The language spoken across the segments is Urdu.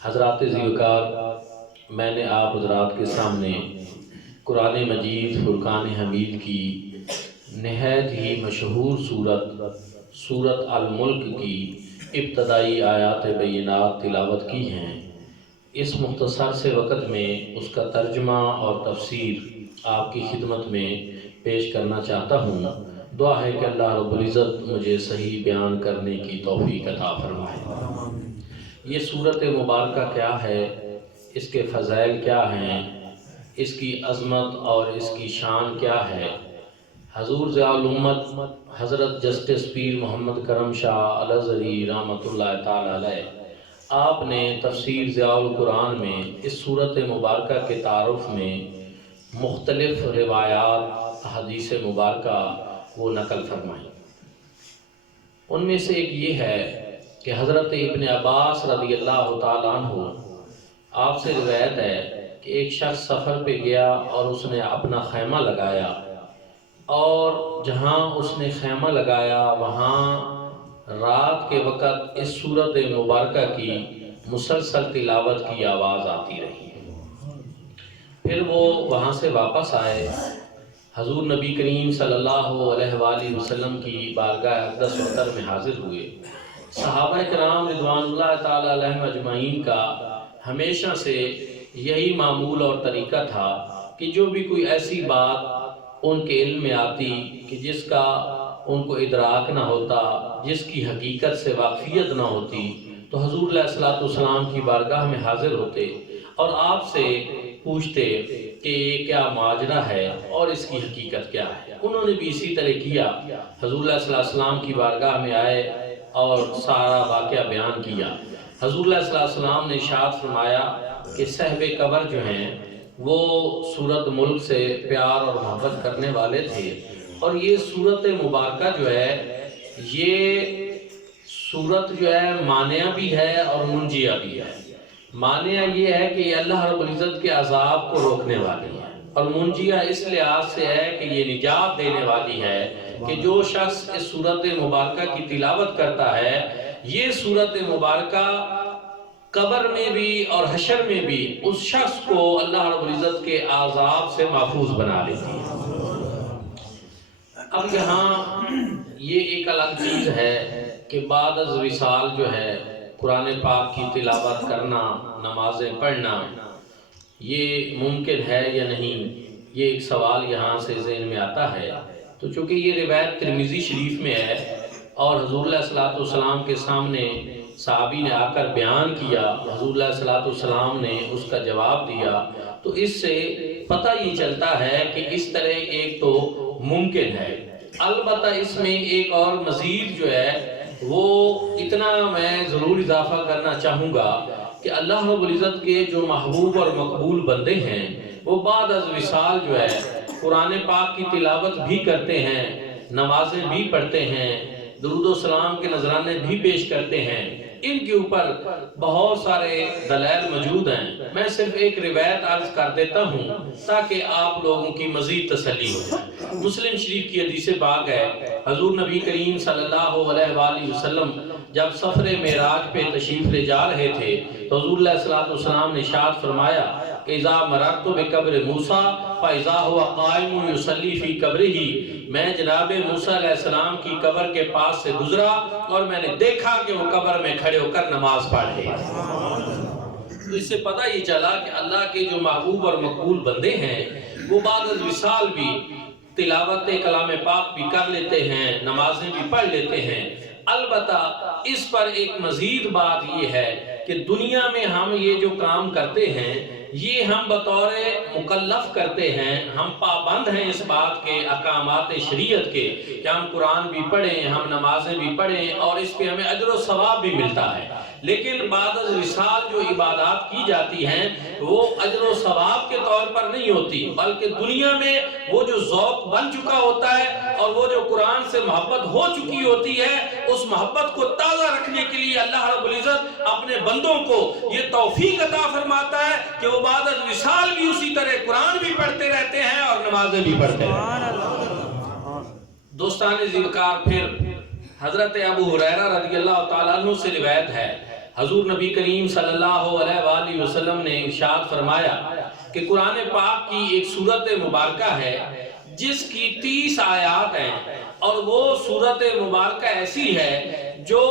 حضرات ذوالفقار، میں نے آپ حضرات کے سامنے قرآن مجید فرقان حمید کی نہایت ہی مشہور سورت الملک کی ابتدائی آیات بینات تلاوت کی ہیں۔ اس مختصر سے وقت میں اس کا ترجمہ اور تفسیر آپ کی خدمت میں پیش کرنا چاہتا ہوں۔ دعا ہے کہ اللہ رب العزت مجھے صحیح بیان کرنے کی توفیق عطا فرمائے۔ یہ سورت مبارکہ کیا ہے، اس کے فضائل کیا ہیں، اس کی عظمت اور اس کی شان کیا ہے، حضور ضیاء الامت حضرت جسٹس پیر محمد کرم شاہ الازہری رحمۃ اللہ تعالی علیہ، آپ نے تفسیر ضیاء القرآن میں اس سورت مبارکہ کے تعارف میں مختلف روایات حدیث مبارکہ وہ نقل فرمائیں۔ ان میں سے ایک یہ ہے کہ حضرت ابن عباس رضی اللہ تعالیٰ عنہ آپ سے روایت ہے کہ ایک شخص سفر پہ گیا اور اس نے اپنا خیمہ لگایا، اور جہاں اس نے خیمہ لگایا وہاں رات کے وقت اس سورت مبارکہ کی مسلسل تلاوت کی آواز آتی رہی۔ پھر وہ وہاں سے واپس آئے، حضور نبی کریم صلی اللہ علیہ وآلہ وسلم کی بارگاہ اقدس وطر میں حاضر ہوئے۔ صحابہ کرام رضوان اللہ تعالی علیہم اجمعین کا ہمیشہ سے یہی معمول اور طریقہ تھا کہ جو بھی کوئی ایسی بات ان کے علم میں آتی کہ جس کا ان کو ادراک نہ ہوتا، جس کی حقیقت سے واقفیت نہ ہوتی، تو حضور علیہ الصلوۃ والسلام کی بارگاہ میں حاضر ہوتے اور آپ سے پوچھتے کہ یہ کیا ماجرا ہے اور اس کی حقیقت کیا ہے۔ انہوں نے بھی اسی طرح کیا، حضور علیہ الصلوۃ والسلام کی بارگاہ میں آئے اور سارا واقعہ بیان کیا۔ حضور علیہ الصلوۃ والسلام نے ارشاد فرمایا کہ صاحب قبر جو ہیں وہ سورت ملک سے پیار اور محبت کرنے والے تھے، اور یہ سورت مبارکہ جو ہے یہ سورت جو ہے مانعہ بھی ہے اور منجیہ بھی ہے۔ مانعہ یہ ہے کہ یہ اللہ رب العزت کے عذاب کو روکنے والی ہے، اور منجیہ اس لحاظ سے ہے کہ یہ نجات دینے والی ہے کہ جو شخص اس سورت مبارکہ کی تلاوت کرتا ہے، یہ سورت مبارکہ قبر میں بھی اور حشر میں بھی اس شخص کو اللہ رب العزت کے عذاب سے محفوظ بنا لیتی ہے۔ اب یہاں یہ ایک الگ چیز ہے کہ بعد از وصال جو ہے قرآن پاک کی تلاوت کرنا، نمازیں پڑھنا، یہ ممکن ہے یا نہیں، یہ ایک سوال یہاں سے ذہن میں آتا ہے۔ تو چونکہ یہ روایت ترمذی شریف میں ہے اور حضور علیہ الصلوۃ والسلام کے سامنے صحابی نے آ کر بیان کیا، حضور علیہ الصلوۃ والسلام نے اس کا جواب دیا، تو اس سے پتہ یہ چلتا ہے کہ اس طرح ایک تو ممکن ہے۔ البتہ اس میں ایک اور مزید جو ہے وہ اتنا میں ضرور اضافہ کرنا چاہوں گا کہ اللہ رب العزت کے جو محبوب اور مقبول بندے ہیں وہ بعد از وصال جو ہے قرآن پاک کی تلاوت بھی کرتے ہیں، نمازیں بھی پڑھتے ہیں، درود و سلام کے نذرانے بھی پیش کرتے ہیں۔ ان کے اوپر بہت سارے دلائل موجود ہیں، میں صرف ایک روایت عرض کر دیتا ہوں تاکہ آپ لوگوں کی مزید تسلی ہو جائے۔ مسلم شریف کی حدیث پاک ہے، حضور نبی کریم صلی اللہ علیہ وآلہ وسلم جب سفر معراج پہ تشریف لے جا رہے تھے تو حضور علیہ الصلوۃ والسلام نے ارشاد فرمایا کہ اذا مررت بقبر موسیٰ فاذا هو قائم یصلی فی قبرہ، میں جناب موسیٰ علیہ السلام کی قبر کے پاس سے گزرا اور میں نے دیکھا کہ وہ قبر میں کھڑے ہو کر نماز پڑھ رہے ہیں۔ تو اس سے پتہ یہ چلا کہ اللہ کے جو محبوب اور مقبول بندے ہیں وہ بعد از وصال بھی تلاوت کلام پاک بھی کر لیتے ہیں، نمازیں بھی پڑھ لیتے ہیں۔ البتہ اس پر ایک مزید بات یہ ہے کہ دنیا میں ہم یہ جو کام کرتے ہیں یہ ہم بطور مکلف کرتے ہیں، ہم پابند ہیں اس بات کے احکامات شریعت کے کہ ہم قرآن بھی پڑھیں، ہم نمازیں بھی پڑھیں اور اس پہ ہمیں اجر و ثواب بھی ملتا ہے۔ لیکن بعد از وصال جو عبادات کی جاتی ہیں وہ اجر و ثواب کے طور پر نہیں ہوتی، بلکہ دنیا میں وہ جو ذوق بن چکا ہوتا ہے اور وہ جو قرآن سے محبت ہو چکی ہوتی ہے، اس محبت کو تازہ رکھنے کے لیے اللہ رب العزت اپنے بندوں کو یہ توفیق عطا فرماتا ہے کہ وہ بعد از وصال بھی اسی طرح قرآن بھی پڑھتے رہتے ہیں اور نمازیں بھی پڑھتے ہیں۔ دوستان ذوالفقار، پھر حضرت ابو ہریرہ رضی اللہ تعالیٰ عنہ سے روایت ہے، حضور نبی کریم صلی اللہ علیہ وآلہ وسلم نے ارشاد فرمایا کہ قرآن پاک کی ایک سورت مبارکہ ہے جس کی 30 آیات ہیں، اور وہ سورت مبارکہ ایسی ہے جو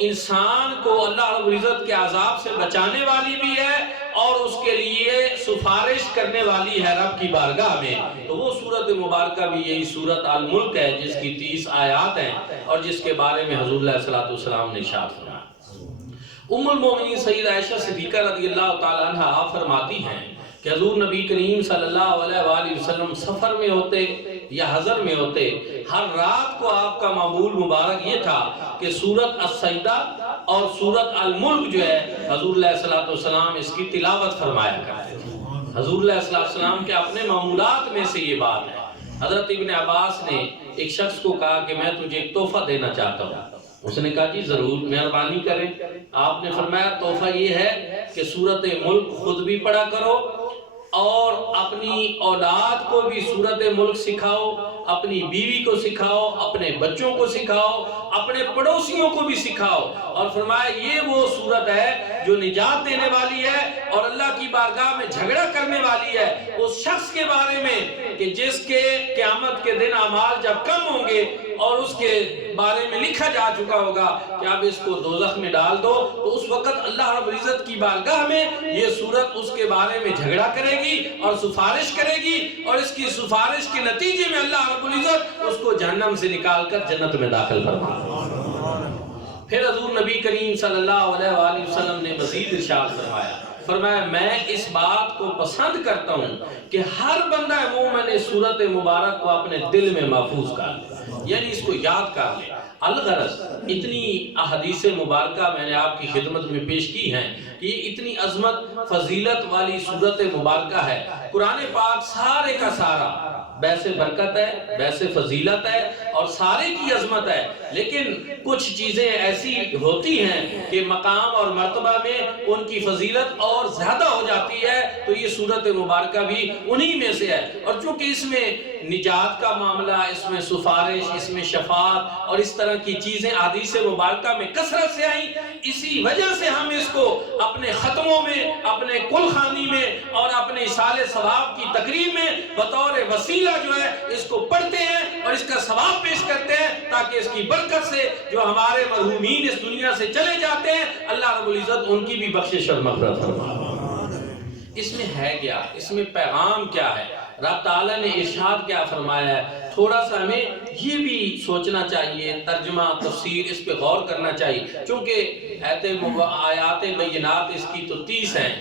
انسان کو اللہ رب العزت کے عذاب سے بچانے والی بھی ہے اور اس کے لیے سفارش کرنے والی ہے رب کی بارگاہ میں۔ تو وہ سورت مبارکہ بھی یہی سورت الملک ہے جس کی 30 آیات ہیں اور جس کے بارے میں حضور علیہ السلام نے ارشاد فرمایا۔ ام المومنین سیدہ عائشہ صدیقہ رضی اللہ تعالی عنہ آپ فرماتی ہیں کہ حضور نبی کریم صلی اللہ علیہ وآلہ وسلم سفر میں ہوتے یا حضر میں ہوتے، ہر رات کو آپ کا معمول مبارک یہ تھا کہ سورت السجدہ اور سورت الملک جو ہے حضور علیہ السلام اس کی تلاوت فرمایا کرتے تھے۔ حضور علیہ السلام کے اپنے معمولات میں سے یہ بات ہے۔ حضرت ابن عباس نے ایک شخص کو کہا کہ میں تجھے ایک تحفہ دینا چاہتا ہوں۔ اس نے کہا جی ضرور، مہربانی کریں۔ آپ نے فرمایا تحفہ یہ ہے کہ سورت ملک خود بھی پڑھا کرو اور اپنی اولاد کو بھی سورت ملک سکھاؤ، اپنی بیوی کو سکھاؤ، اپنے بچوں کو سکھاؤ، اپنے پڑوسیوں کو بھی سکھاؤ۔ اور فرمایا یہ وہ سورت ہے جو نجات دینے والی ہے اور اللہ کی بارگاہ میں جھگڑا کرنے والی ہے اس شخص کے بارے میں کہ جس کے قیامت کے دن اعمال جب کم ہوں گے اور اس کے بارے میں لکھا جا چکا ہوگا کہ اب اس کو دوزخ میں ڈال دو، تو اس وقت اللہ رب العزت کی بارگاہ میں یہ سورت اس کے بارے میں جھگڑا کرے گی اور سفارش کرے گی، اور اس کی سفارش کے نتیجے میں اللہ رب العزت اس کو جہنم سے نکال کر جنت میں داخل فرمائے۔ پھر حضور نبی کریم صلی اللہ علیہ وآلہ وسلم نے مزید ارشاد فرمایا میں اس بات کو پسند کرتا ہوں کہ ہر بندہ مومن اس سورت مبارک کو اپنے دل میں محفوظ کر لے، یعنی اس کو یاد کر لے۔ الغرض اتنی احادیث مبارکہ میں نے آپ کی خدمت میں پیش کی ہیں کہ یہ اتنی عظمت فضیلت والی سورت مبارکہ ہے۔ قرآن پاک سارے کا سارا بیس برکت ہے، بیس فضیلت ہے اور سارے کی عظمت ہے، لیکن کچھ چیزیں ایسی ہوتی ہیں کہ مقام اور مرتبہ میں ان کی فضیلت اور زیادہ ہو جاتی ہے، تو یہ سورت مبارکہ بھی انہی میں سے ہے۔ اور چونکہ اس میں نجات کا معاملہ، اس میں سفارش، اس میں شفاعت اور اس طرح کی چیزیں حدیث مبارکہ میں کثرت سے آئیں، اسی وجہ سے ہم اس کو اپنے ختموں میں، اپنے کل خوانی میں اور اپنے اصال ثواب کی تقریب میں بطور وسیلہ جو ہے اس کو پڑھتے ہیں اور اس کا ثواب پیش کرتے ہیں، تاکہ اس کی برکت سے جو ہمارے مرحومین اس دنیا سے چلے جاتے ہیں اللہ رب العزت ان کی بھی بخشش اور مغفرت فرمائے۔ اس میں ہے کیا؟ اس میں پیغام کیا ہے؟ رب تعالیٰ نے ارشاد کیا فرمایا ہے؟ تھوڑا سا ہمیں یہ بھی سوچنا چاہیے، ترجمہ تفسیر اس پہ غور کرنا چاہیے، چونکہ آیات بینات اس کی تو 30 ہیں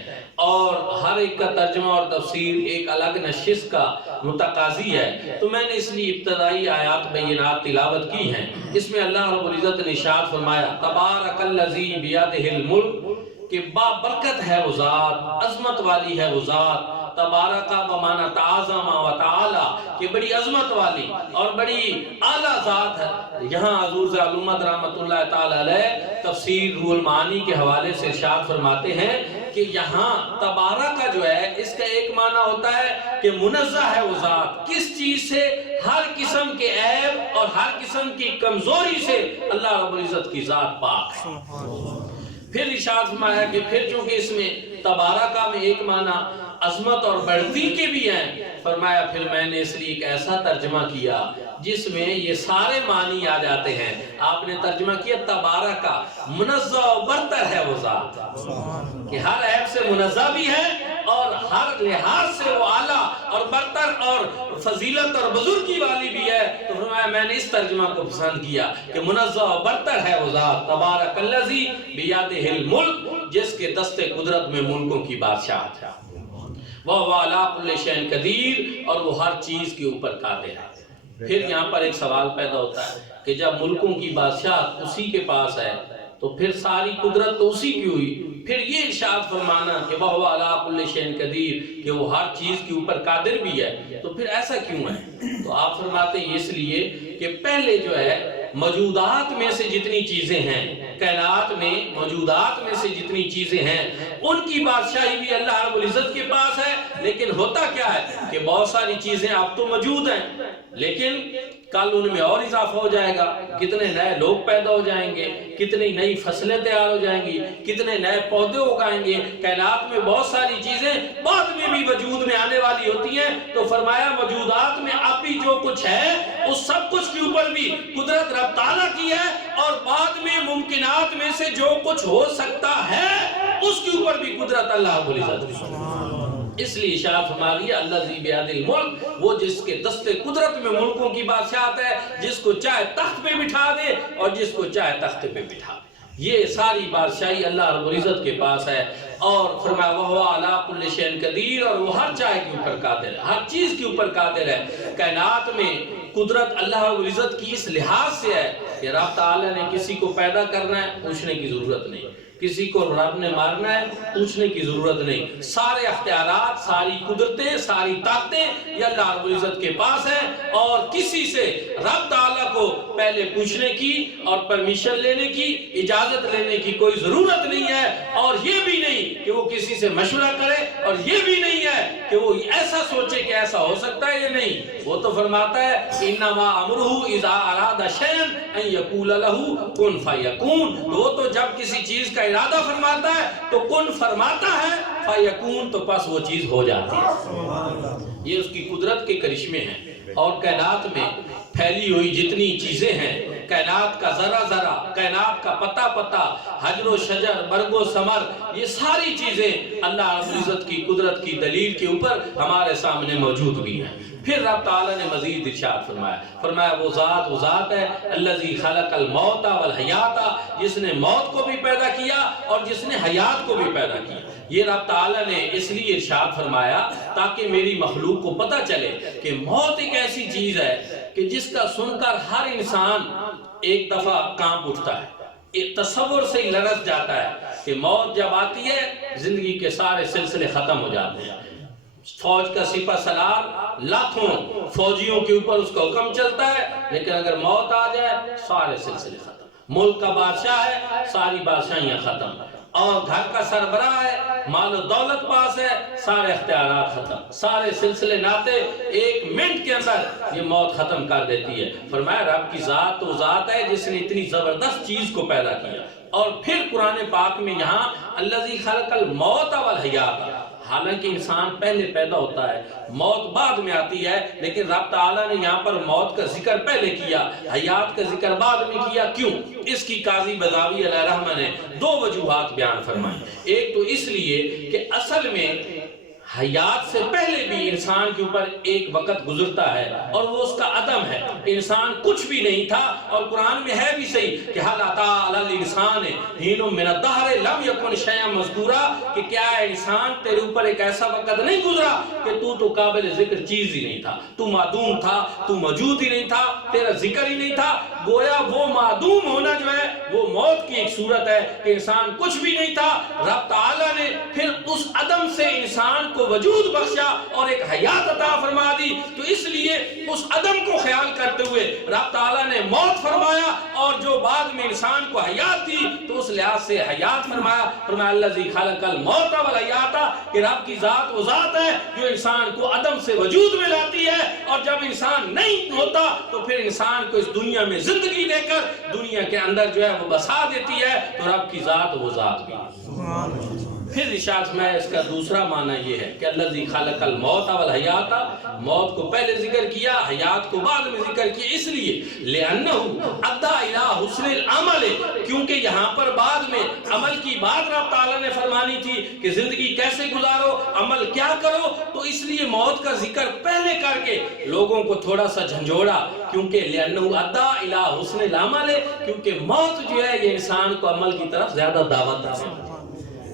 اور ہر ایک کا ترجمہ اور تفسیر ایک الگ نشست کا متقاضی ہے، تو میں نے اس لیے ابتدائی آیات بینات تلاوت کی ہیں۔ اس میں اللہ رب العزت نے ارشاد فرمایا تبارک الذی بیدہ الملک، کہ با برکت ہے وہ ذات، عظمت والی ہے وہ ذات، تبارکہ بمانا تعظم و تعالی، کہ بڑی عظمت والی اور بڑی اعلیٰ ذات ہے۔ یہاں حضور ذالمت رحمت اللہ تعالی علیہ تفسیر روح المعانی کے حوالے سے ارشاد فرماتے ہیں کہ یہاں تبارکہ جو ہے اس کا ایک معنی ہوتا ہے کہ منزہ ہے وہ ذات، کس چیز سے؟ ہر قسم کے عیب اور ہر قسم کی کمزوری سے اللہ رب العزت کی ذات پاک ہے۔ پھر ارشاد فرمایا کہ پھر چونکہ اس میں تبارکہ میں ایک معنی عظمت اور بڑھتی کے بھی ہیں، فرمایا پھر میں نے اس لیے ایک ایسا ترجمہ کیا جس میں یہ سارے معنی آ جاتے ہیں۔ آپ نے ترجمہ کیا تبارکہ، منزہ و برتر ہے وہ ذات، کہ ہر عیب سے منزہ بھی ہے اور ہر لحاظ سے وہ اعلیٰ اور برتر اور فضیلت اور بزرگی والی بھی ہے۔ تو فرمایا میں نے اس ترجمہ کو پسند کیا کہ منزہ و برتر ہے وہ ذات، تبارک الذی بیدہ الملک، جس کے دست قدرت میں ملکوں کی بادشاہت ہے، وَهُوَ عَلَىٰ كُلِّ شَيْءٍ قَدِيرٌ، اور وہ ہر چیز کے اوپر قادر ہے۔ پھر یہاں پر ایک سوال پیدا ہوتا ہے کہ جب ملکوں کی بادشاہت اسی کے پاس ہے تو پھر ساری قدرت تو اسی کی ہوئی، پھر یہ ارشاد فرمانا کہ وَهُوَ عَلَىٰ كُلِّ شَيْءٍ قَدِيرٌ، کہ وہ ہر چیز کے اوپر قادر بھی ہے، تو پھر ایسا کیوں ہے؟ تو آپ فرماتے ہیں اس لیے کہ پہلے جو ہے موجودات میں سے جتنی چیزیں ہیں، کائنات میں موجودات میں سے جتنی چیزیں ہیں، ان کی بادشاہی بھی اللہ رب العزت کے پاس ہے، لیکن ہوتا کیا ہے کہ بہت ساری چیزیں اب تو موجود ہیں، لیکن کل ان میں اور اضافہ ہو جائے گا، کتنے نئے لوگ پیدا ہو جائیں گے، کتنی نئی فصلیں تیار ہو جائیں گی، کتنے نئے پودے اگائیں گے، کائنات میں بہت ساری چیزیں بعد میں بھی وجود میں آنے والی ہوتی ہیں۔ تو فرمایا موجودات میں اب بھی جو کچھ ہے اس سب کچھ کے اوپر بھی قدرت رب تعالیٰ کی ہے، اور بعد میں ممکنات میں سے جو کچھ ہو سکتا ہے اس کے اوپر بھی قدرت اللہ رب العزت کی۔ اس لیے اشارہ فرما رہی ہے الذی بیدہ الملک، وہ جس کے دست قدرت میں ملکوں کی بادشاہت ہے، جس کو چاہے تخت پہ بٹھا دے اور جس کو چاہے تخت پہ بٹھا دے۔ یہ ساری بادشاہی اللہ رب العزت کے پاس ہے، اور فرمایا وَهُوَ عَلَىٰ كُلِّ شَيْءٍ قدیر، اور وہ ہر چیز کے اوپر قادر ہے، ہر چیز کے اوپر قادر ہے۔ کائنات میں قدرت اللہ رب العزت کی اس لحاظ سے ہے کہ رب تعالیٰ نے کسی کو پیدا کرنا ہے، پوچھنے کی ضرورت نہیں، کسی کو رب نے مارنا ہے، پوچھنے کی ضرورت نہیں، سارے اختیارات، ساری قدرتیں، ساری طاقتیں یہ اللہ رب العزت کے پاس ہیں، اور کسی سے رب تعالیٰ کو پہلے پوچھنے کی اور پرمیشن لینے کی، اجازت لینے کی کوئی ضرورت نہیں ہے، اور یہ بھی نہیں کہ وہ کسی سے مشورہ کرے، اور یہ بھی نہیں ہے کہ وہ ایسا سوچے کہ ایسا ہو سکتا ہے یا نہیں۔ وہ تو فرماتا ہے انما امرہ اذا اراد شیئا ان یقول لہ کن فیکون، وہ تو جب کسی چیز کا ارادہ فرماتا ہے تو کن فرماتا ہے، فیکون تو پس وہ چیز ہو جاتی ہے۔ یہ اس کی قدرت کے کرشمے ہیں، اور کائنات میں پھیلی ہوئی جتنی چیزیں ہیں، کائنات کا ذرہ ذرہ، کائنات کا پتہ پتہ، حجر و شجر، برگ و ثمر، یہ ساری چیزیں اللہ رب العزت کی قدرت کی دلیل کے اوپر ہمارے سامنے موجود بھی ہیں۔ پھر رب تعالیٰ نے مزید ارشاد فرمایا وہ ذات ہے الذی خلق الموت والحیات، جس نے موت کو بھی پیدا کیا اور جس نے حیات کو بھی پیدا کیا۔ یہ رب تعالیٰ نے اس لیے ارشاد فرمایا تاکہ میری مخلوق کو پتہ چلے کہ موت ایک ایسی چیز ہے کہ جس کا سن کر ہر انسان ایک دفعہ کانپ اٹھتا ہے، ایک تصور سے ہی لرز جاتا ہے کہ موت جب آتی ہے زندگی کے سارے سلسلے ختم ہو جاتے ہیں۔ فوج کا سپہ سالار لاکھوں فوجیوں کے اوپر اس کا حکم چلتا ہے، لیکن اگر موت آ جائے سارے سلسلے ختم۔ ملک کا بادشاہ ہے، ساری بادشاہیاں ختم، اور گھر کا سربراہ ہے، مال و دولت پاس ہے، سارے اختیارات ختم، سارے سلسلے ناتے ایک منٹ کے اندر یہ موت ختم کر دیتی ہے۔ فرمایا رب کی ذات تو ذات ہے جس نے اتنی زبردست چیز کو پیدا کیا۔ اور پھر قرآن پاک میں یہاں الذی خلق الموت والحیات، حالانکہ انسان پہلے پیدا ہوتا ہے، موت بعد میں آتی ہے، لیکن رب تعالیٰ نے یہاں پر موت کا ذکر پہلے کیا، حیات کا ذکر بعد میں کیا۔ کیوں؟ اس کی قاضی بضاوی علیہ رحمہ نے دو وجوہات بیان فرمائی۔ ایک تو اس لیے کہ اصل میں حیات سے پہلے بھی انسان کے اوپر ایک وقت گزرتا ہے اور وہ اس کا عدم ہے، انسان کچھ بھی نہیں تھا، اور قرآن میں ہے بھی صحیح کہ حل اتی علی الانسان حین من الدہر لم یکن شیئا مذکورا، کہ کیا ہے انسان تیرے اوپر ایک ایسا وقت نہیں گزرا کہ تو قابل ذکر چیز ہی نہیں تھا، تو معدوم تھا، تو موجود ہی نہیں تھا، تیرا ذکر ہی نہیں تھا۔ گویا وہ معدوم ہونا جو ہے وہ موت کی ایک صورت ہے کہ انسان کچھ بھی نہیں تھا، رب تعالیٰ نے پھر اس عدم سے انسان کو وجود بخشا اور ایک حیات عطا فرما دی۔ تو اس لیے اس عدم کو خیال کرتے ہوئے رب تعالیٰ نے موت فرمایا، اور جو بعد میں انسان کو حیات دی تو اس لحاظ سے حیات فرمایا۔ فرمایا الذی خلق الموت والحیات، کہ رب کی ذات وہ ذات ہے جو انسان کو عدم سے وجود میں لاتی ہے، اور جب انسان نہیں ہوتا تو پھر انسان کو اس دنیا میں زندگی دے کر دنیا کے اندر جو ہے وہ بسا دیتی ہے۔ تو رب کی ذات وہ ذات بھی ہے۔ پھر ارشاد میں اس کا دوسرا معنی یہ ہے کہ الذی خلق الموت والحیات، موت کو پہلے ذکر کیا، حیات کو بعد میں ذکر کیا، اس لیے لأنہ ادى الی حسن العمل، کیونکہ یہاں پر بعد میں عمل کی بات رب تعالیٰ نے فرمانی تھی کہ زندگی کیسے گزارو، عمل کیا کرو، تو اس لیے موت کا ذکر پہلے کر کے لوگوں کو تھوڑا سا جھنجھوڑا، کیونکہ لأنہ ادى الی حسن العمل، کیونکہ موت جو ہے یہ انسان کو عمل کی طرف زیادہ دعوت دیتی ہے۔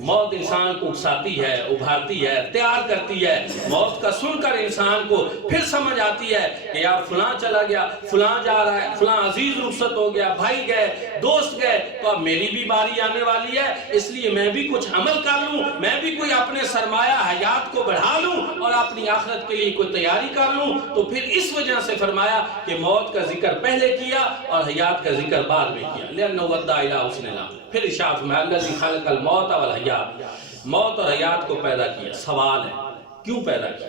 موت انسان کو اکساتی ہے، ابھارتی ہے، تیار کرتی ہے۔ موت کا سن کر انسان کو پھر سمجھ آتی ہے کہ یار فلاں چلا گیا، فلاں جا رہا ہے، فلاں عزیز رخصت ہو گیا، بھائی گئے، دوست گئے، تو اب میری بھی باری آنے والی ہے، اس لیے میں بھی کچھ عمل کر لوں، میں بھی کوئی اپنے سرمایہ حیات کو بڑھا لوں اور اپنی آخرت کے لیے کوئی تیاری کر لوں۔ تو پھر اس وجہ سے فرمایا کہ موت کا ذکر پہلے کیا اور حیات کا ذکر بعد میں کیا، لأنہ ادى الی حسن العمل۔ پھر ارشاد میں الذی خلق الموت والحیات، موت اور حیات کو پیدا کیا۔ سوال ہے کیوں پیدا کیا؟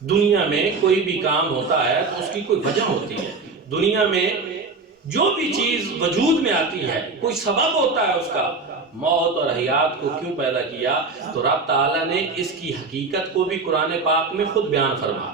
دنیا میں کوئی بھی کام ہوتا ہے تو اس کی کوئی وجہ ہوتی ہے، دنیا میں جو بھی چیز وجود میں آتی ہے کوئی سبب ہوتا ہے اس کا. موت اور حیات کو کیوں پیدا کیا؟ تو رب تعالیٰ نے اس کی حقیقت کو بھی قرآن پاک میں خود بیان فرما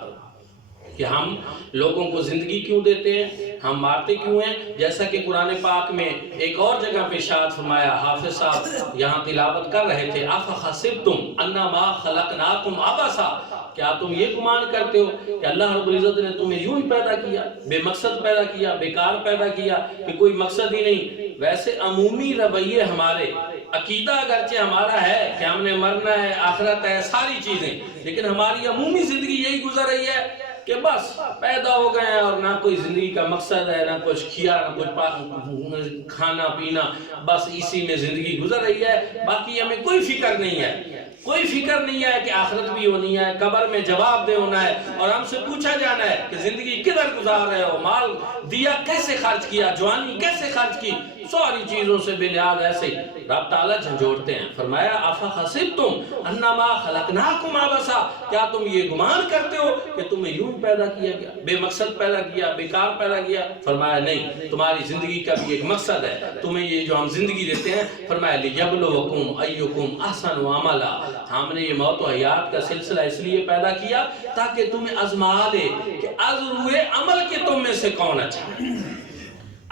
کہ ہم لوگوں کو زندگی کیوں دیتے ہیں، ہم مارتے کیوں ہیں. جیسا کہ قرآن پاک میں ایک اور جگہ پہ ارشاد فرمایا، حافظ صاحب یہاں تلاوت کر رہے تھے، افحسبتم انما خلقناکم عبثا، کیا تم یہ گمان کرتے ہو کہ اللہ رب العزت نے تمہیں یوں ہی پیدا کیا، بے مقصد پیدا کیا، بیکار پیدا کیا کہ کوئی مقصد ہی نہیں. ویسے عمومی رویے ہمارے، عقیدہ اگرچہ ہمارا ہے کہ ہم نے مرنا ہے، آخرت ہے، ساری چیزیں، لیکن ہماری عمومی زندگی یہی گزر رہی ہے کہ بس پیدا ہو گئے ہیں اور نہ کوئی زندگی کا مقصد ہے، نہ کچھ کیا، نہ کچھ کھانا پینا، بس اسی میں زندگی گزر رہی ہے. باقی ہمیں کوئی فکر نہیں ہے، کوئی فکر نہیں ہے کہ آخرت بھی ہونی ہے، قبر میں جواب دے ہونا ہے، اور ہم سے پوچھا جانا ہے کہ زندگی کدھر گزار رہے ہو، مال دیا کیسے خرچ کیا، جوانی کیسے خرچ کی. ساری چیزوں سے بے نیاز ایسے ہی رب تعالیٰ جھنجھوڑتے ہیں. فرمایا افحسبتم انما خلقناکم عبثا، کیا تم یہ گمان کرتے ہو کہ تمہیں یوں پیدا کیا گیا، بے مقصد پیدا کیا، بیکار پیدا کیا؟ فرمایا نہیں، تمہاری زندگی کا بھی ایک مقصد ہے. تمہیں یہ جو ہم زندگی دیتے ہیں، فرمایا لیبلوکم ایکم احسن عملا، ہم نے یہ موت و حیات کا سلسلہ اس لیے پیدا کیا تاکہ تمہیں آزما دے کہ ازروئے عمل کے تم میں سے کون اچھا ہے،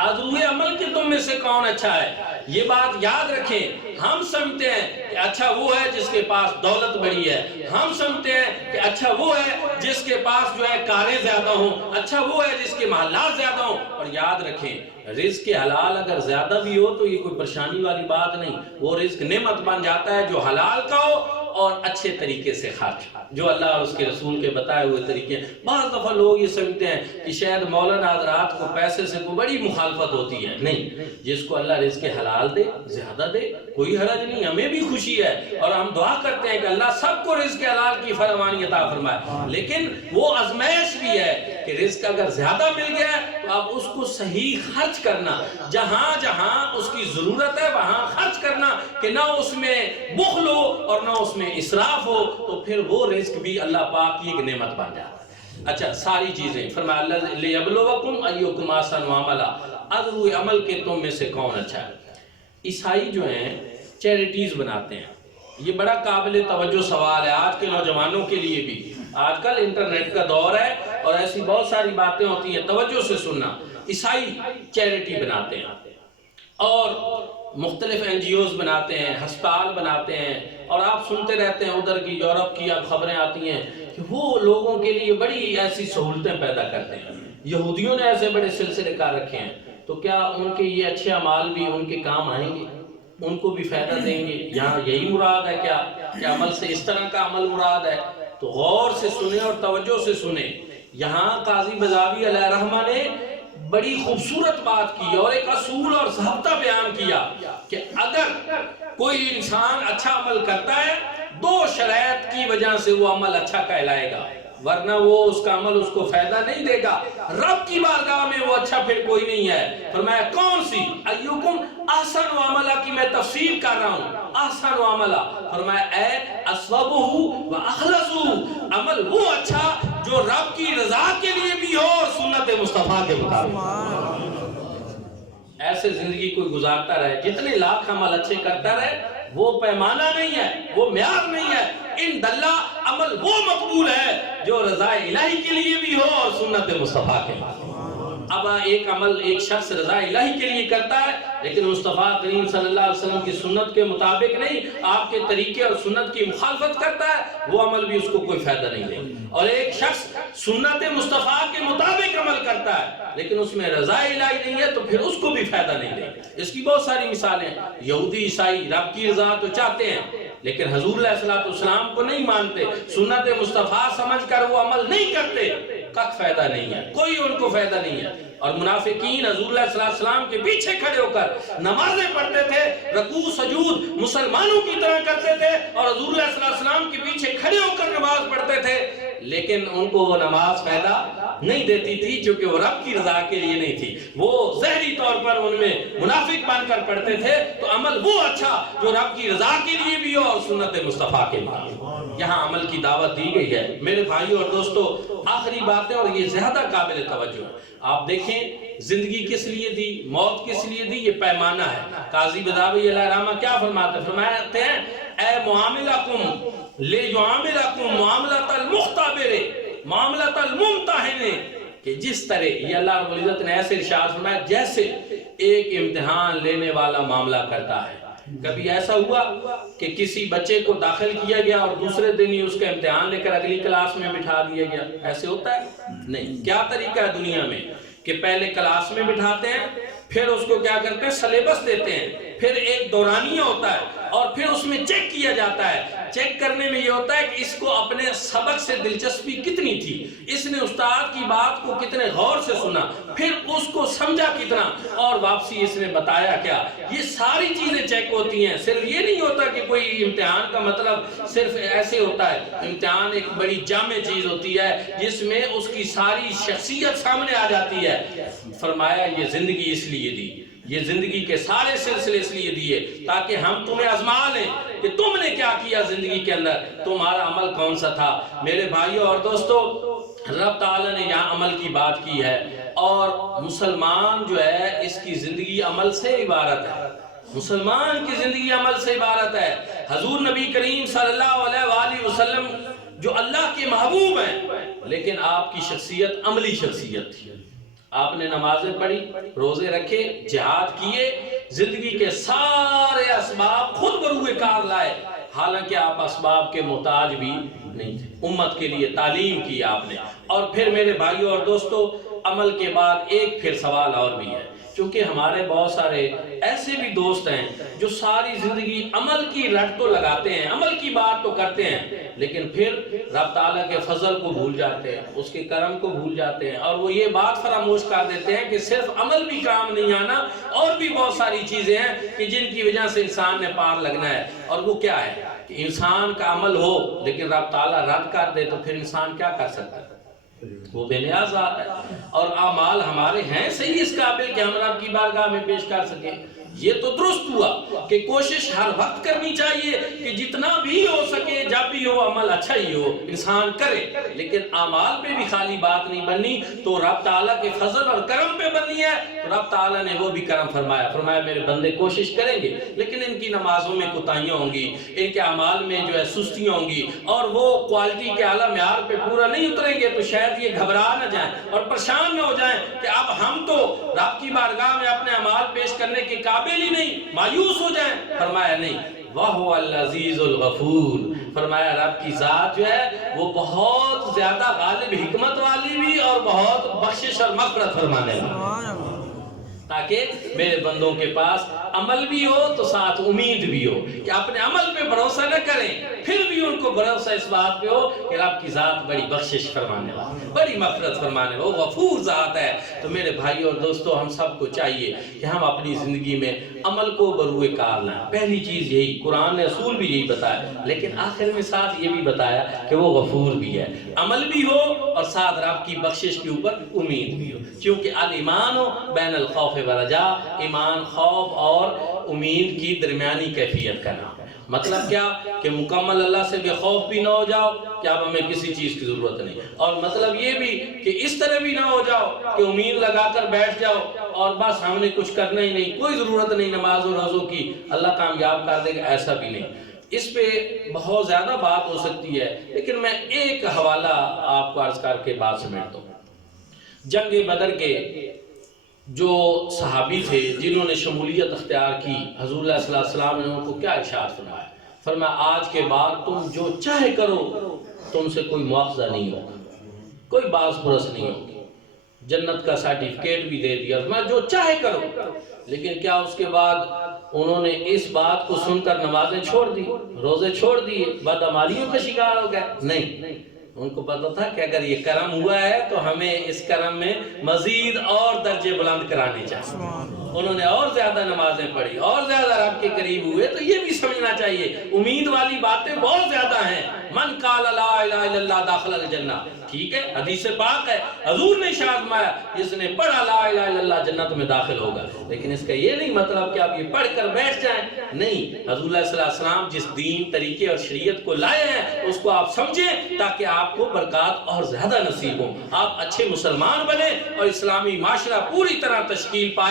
ازروئے عمل کے تم میں سے کون اچھا ہے. یہ بات یاد رکھیں. ہم سمجھتے ہیں کہ اچھا وہ ہے جس کے پاس دولت بڑی ہے، ہم سمجھتے ہیں کہ اچھا وہ ہے جس کے پاس جو ہے کاریں زیادہ ہوں، اچھا وہ ہے جس کے محلات زیادہ ہوں. اور یاد رکھیں رزق حلال اگر زیادہ بھی ہو تو یہ کوئی پریشانی والی بات نہیں، وہ رزق نعمت بن جاتا ہے جو حلال کا ہو اور اچھے طریقے سے خرچ، جو اللہ اور اس کے رسول کے بتائے ہوئے طریقے. بعض دفعہ لوگ یہ سمجھتے ہیں کہ شاید مولانا حضرات کو پیسے سے کوئی بڑی مخالفت ہوتی ہے. نہیں، جس کو اللہ رزق حلال دے، زیادہ دے، کوئی حرج نہیں، ہمیں بھی خوشی ہے اور ہم دعا کرتے ہیں کہ اللہ سب کو رزق حلال کی فراوانی عطا فرمائے. لیکن وہ آزمائش بھی ہے کہ رزق اگر زیادہ مل گیا تو اب اس کو صحیح خرچ کرنا، جہاں جہاں اس کی ضرورت ہے وہاں خرچ کرنا، کہ نہ اس میں بخل ہو اور نہ اس میں اسراف ہو، تو پھر وہ رزق بھی اللہ پاک کی ایک نعمت بن جاتا ہے. اچھا ساری چیزیں فرمایا اللہ لیبلوکم ایکم احسن عملا، ازروئے عمل کے تم میں سے کون اچھا ہے. عیسائی جو ہیں چیریٹیز بناتے ہیں، یہ بڑا قابل توجہ سوال ہے آج کے نوجوانوں کے لیے بھی. آج کل انٹرنیٹ کا دور ہے اور ایسی بہت ساری باتیں ہوتی ہیں، توجہ سے سننا. عیسائی چیریٹی بناتے ہیں اور مختلف NGOs بناتے ہیں، ہسپتال بناتے ہیں، اور آپ سنتے رہتے ہیں ادھر کی یورپ کی اب خبریں آتی ہیں کہ وہ لوگوں کے لیے بڑی ایسی سہولتیں پیدا کرتے ہیں. یہودیوں نے ایسے بڑے سلسلے کار رکھے ہیں، تو کیا ان کے یہ اچھے اعمال بھی ان کے کام آئیں گے، ان کو بھی فائدہ دیں گے؟ یہاں یہی مراد ہے کیا کہ عمل سے اس طرح کا عمل مراد ہے؟ تو غور سے سنیں اور توجہ سے سنیں. یہاں قاضی بزاوی علیہ رحمہ نے بڑی خوبصورت بات کی اور ایک اصول اور ضابطہ بیان کیا کہ اگر کوئی انسان اچھا عمل کرتا ہے 2 شرائط کی وجہ سے وہ عمل اچھا کہلائے گا، ورنہ وہ اس کا عمل اس کو فائدہ نہیں دے گا. رب کی بارگاہ میں وہ اچھا پھر کوئی نہیں ہے. فرمایا کون سی؟ ایکم احسن عملا کی میں تفسیر کر رہا ہوں. احسن عملا فرمایا اے اصوبہ و اخلصہ، عمل وہ اچھا جو رب کی رضا کے لیے بھی ہو اور سنت مصطفیٰ کے مطابق. ایسے زندگی کوئی گزارتا رہے، جتنے لاکھ عمل اچھے کرتا رہے، وہ پیمانہ نہیں ہے، وہ معیار نہیں ہے. ان دلہ عمل وہ مقبول ہے جو رضا الہی کے لیے بھی ہو اور سنت مصطفیٰ کے بعد. اب ایک عمل ایک شخص رضا الہی کے لیے کرتا ہے لیکن مصطفیٰ کریم صلی اللہ علیہ وسلم کی سنت کے مطابق نہیں، آپ کے طریقے اور سنت کی مخالفت کرتا ہے، وہ عمل بھی اس کو کوئی فائدہ نہیں دے. اور ایک شخص سنت مصطفیٰ کے مطابق عمل کرتا ہے لیکن اس میں رضا الہی نہیں ہے، تو پھر اس کو بھی فائدہ نہیں دے. اس کی بہت ساری مثالیں. یہودی عیسائی رب کی رضا تو چاہتے ہیں لیکن حضور علیہ السلام کو نہیں مانتے، سنت مصطفیٰ سمجھ کر وہ عمل نہیں کرتے، کک فائدہ نہیں ہے، کوئی ان کو فائدہ نہیں ہے. اور منافقین حضور علیہ السلام کے پیچھے کھڑے ہو کر نمازیں پڑھتے تھے، رکوع سجود مسلمانوں کی طرح کرتے تھے اور حضور علیہ السلام کے پیچھے کھڑے ہو کر نماز پڑھتے تھے، لیکن ان کو وہ نماز فائدہ نہیں دیتی تھی کیونکہ وہ رب کی رضا کے لیے نہیں تھی، وہ ظاہری طور پر ان میں منافق بن کر پڑھتے تھے، تو عمل وہ اچھا جو رب کی رضا کے لیے بھی ہو اور سنت مصطفیٰ کے لیے۔ یہاں عمل کی دعوت دی گئی ہے میرے بھائیوں اور دوستو۔ آخری باتیں اور یہ زیادہ قابل توجہ ہے، آپ دیکھیں زندگی کس لیے دی، موت کس لیے دی، یہ پیمانہ ہے۔ قاضی بضاوی علیہ الرحمہ کیا فرماتے ہیں اے معاملکم لیعاملکم معاملۃ المختبر معاملۃ الممتحن، کہ جس طرح یہ اللہ رب العزت نے ایسے ارشاد فرمایا جیسے ایک امتحان لینے والا معاملہ کرتا ہے۔ کبھی ایسا ہوا کہ کسی بچے کو داخل کیا گیا اور دوسرے دن ہی اس کا امتحان لے کر اگلی کلاس میں بٹھا دیا گیا؟ ایسے ہوتا ہے؟ نہیں۔ کیا طریقہ ہے دنیا میں کہ پہلے کلاس میں بٹھاتے ہیں، پھر اس کو کیا کرتے ہیں سلیبس دیتے ہیں، پھر ایک دورانیہ ہوتا ہے اور پھر اس میں چیک کیا جاتا ہے۔ چیک کرنے میں یہ ہوتا ہے کہ اس کو اپنے سبق سے دلچسپی کتنی تھی، اس نے استاد کی بات کو کتنے غور سے سنا، پھر اس کو سمجھا کتنا، اور واپسی اس نے بتایا کیا۔ یہ ساری چیزیں چیک ہوتی ہیں۔ صرف یہ نہیں ہوتا کہ کوئی امتحان کا مطلب صرف ایسے ہوتا ہے، امتحان ایک بڑی جامع چیز ہوتی ہے جس میں اس کی ساری شخصیت سامنے آ جاتی ہے۔ فرمایا یہ زندگی اس لیے دی، یہ زندگی کے سارے سلسلے اس لیے دیے تاکہ ہم تمہیں آزما لیں کہ تم نے کیا کیا زندگی کے اندر، تمہارا عمل کون سا تھا۔ میرے بھائیوں اور دوستو، رب تعالیٰ نے یہاں عمل کی بات کی ہے، اور مسلمان جو ہے اس کی زندگی عمل سے عبارت ہے، مسلمان کی زندگی عمل سے عبارت ہے۔ حضور نبی کریم صلی اللہ علیہ وآلہ وسلم جو اللہ کے محبوب ہیں، لیکن آپ کی شخصیت عملی شخصیت تھی۔ آپ نے نمازیں پڑھی، روزے رکھے، جہاد کیے، زندگی کے سارے اسباب خود بروئے کار لائے، حالانکہ آپ اسباب کے محتاج بھی نہیں تھے۔ امت کے لیے تعلیم کی آپ نے۔ اور پھر میرے بھائیوں اور دوستو، عمل کے بعد ایک پھر سوال اور بھی ہے، چونکہ ہمارے بہت سارے ایسے بھی دوست ہیں جو ساری زندگی عمل کی رٹ تو لگاتے ہیں، عمل کی بات تو کرتے ہیں، لیکن پھر رب تعالیٰ کے فضل کو بھول جاتے ہیں، اس کے کرم کو بھول جاتے ہیں، اور وہ یہ بات فراموش کر دیتے ہیں کہ صرف عمل بھی کام نہیں آنا، اور بھی بہت ساری چیزیں ہیں کہ جن کی وجہ سے انسان نے پار لگنا ہے۔ اور وہ کیا ہے کہ انسان کا عمل ہو لیکن رب تعالیٰ رد کر دے تو پھر انسان کیا کر سکتا ہے؟ وہ بے نیاز ذات ہے۔ اور اعمال ہمارے ہیں صحیح اس قابل کہ ہم رب کی بارگاہ میں پیش کر سکیں، یہ تو درست ہوا کہ کوشش ہر وقت کرنی چاہیے کہ جتنا بھی ہو سکے، جب بھی ہو عمل اچھا ہی ہو انسان کرے، لیکن اعمال پہ بھی خالی بات نہیں بننی، تو رب تعالیٰ کے فضل اور کرم پہ بننی ہے۔ تو رب تعالیٰ نے وہ بھی کرم فرمایا میرے بندے کوشش کریں گے، لیکن ان کی نمازوں میں کوتاہیاں ہوں گی، ان کے اعمال میں جو ہے سستیاں ہوں گی، اور وہ کوالٹی کے اعلیٰ معیار پہ پورا نہیں اتریں گے، تو شاید یہ گھبرا نہ جائیں اور پریشان نہ ہو جائیں کہ اب ہم تو رب کی بارگاہ میں اپنے اعمال پیش کرنے کے قابل ہی نہیں، مایوس ہو جائیں۔ فرمایا نہیں، وَهُوَ الْعَزِيزُ الْغَفُورُ، فرمایا رب کی ذات جو ہے وہ بہت زیادہ غالب حکمت والی بھی اور بہت بخشش اور مغفرت فرمانے والی، تاکہ میرے بندوں کے پاس عمل بھی ہو تو ساتھ امید بھی ہو کہ اپنے عمل پہ بھروسہ نہ کریں، پھر بھی ان کو بھروسہ اس بات پہ ہو کہ رب کی ذات بڑی بخشش فرمانے والی، بڑی مغفرت فرمانے والی، وہ غفور ذات ہے۔ تو میرے بھائیوں اور دوستو، ہم سب کو چاہیے کہ ہم اپنی زندگی میں عمل کو بروئے کار لائیں۔ پہلی چیز یہی، قرآن نے اصول بھی یہی بتایا، لیکن آخر میں ساتھ یہ بھی بتایا کہ وہ غفور بھی ہے، عمل بھی ہو اور ساتھ رب کی بخشش کے اوپر امید بھی ہو، کیونکہ الایمان بین الخوف والرجاء، ایمان خوف اور امید کی درمیانی کیفیت کا نام۔ مطلب کیا کہ مکمل اللہ سے بے خوف بھی نہ ہو جاؤ کہ اب ہمیں کسی چیز کی ضرورت نہیں، اور مطلب یہ بھی کہ اس طرح بھی نہ ہو جاؤ کہ امید لگا کر بیٹھ جاؤ اور بس ہم نے کچھ کرنا ہی نہیں، کوئی ضرورت نہیں نماز و روزوں کی، اللہ کامیاب کر دے گا، ایسا بھی نہیں۔ اس پہ بہت زیادہ بات ہو سکتی ہے، لیکن میں ایک حوالہ آپ کو عرض کر کے بات سمیٹتا ہوں۔ جنگ بدر کے جو صحابی تھے جنہوں نے شمولیت اختیار کی، حضور اللہ صلی اللہ علیہ وسلم نے ان کو کیا ارشاد فرمایا؟ فرمایا آج کے بعد تم جو چاہے کرو، تم سے کوئی مواخذہ نہیں ہوگا، کوئی باز پرس نہیں ہوگی، جنت کا سرٹیفکیٹ بھی دے دیا، فرمایا جو چاہے کرو۔ لیکن کیا اس کے بعد انہوں نے اس بات کو سن کر نمازیں چھوڑ دی، روزے چھوڑ دیے، بدعمالیوں کا شکار ہو گئے؟ نہیں، ان کو پتا تھا کہ اگر یہ کرم ہوا ہے تو ہمیں اس کرم میں مزید اور درجے بلند کرانے چاہیے۔ انہوں نے اور زیادہ نمازیں پڑھی اور زیادہ رب کے قریب ہوئے، تو یہ بھی سمجھنا چاہیے امید والی باتیں بہت زیادہ ہیں۔ من قال لا الہ الا اللہ داخل الجنہ، ٹھیک ہے، حدیث پاک ہے، حضور نے ارشاد فرمایا جس نے پڑھا لا الہ الا اللہ جنت میں داخل ہوگا۔ لیکن اس کا یہ نہیں مطلب کہ آپ یہ پڑھ کر بیٹھ جائیں، نہیں، حضور صلی اللہ علیہ وسلم جس دین، طریقے اور شریعت کو لائے ہیں اس کو آپ سمجھیں تاکہ آپ کو برکات اور زیادہ نصیب ہوں، آپ اچھے مسلمان بنیں اور اسلامی معاشرہ پوری طرح تشکیل پائے۔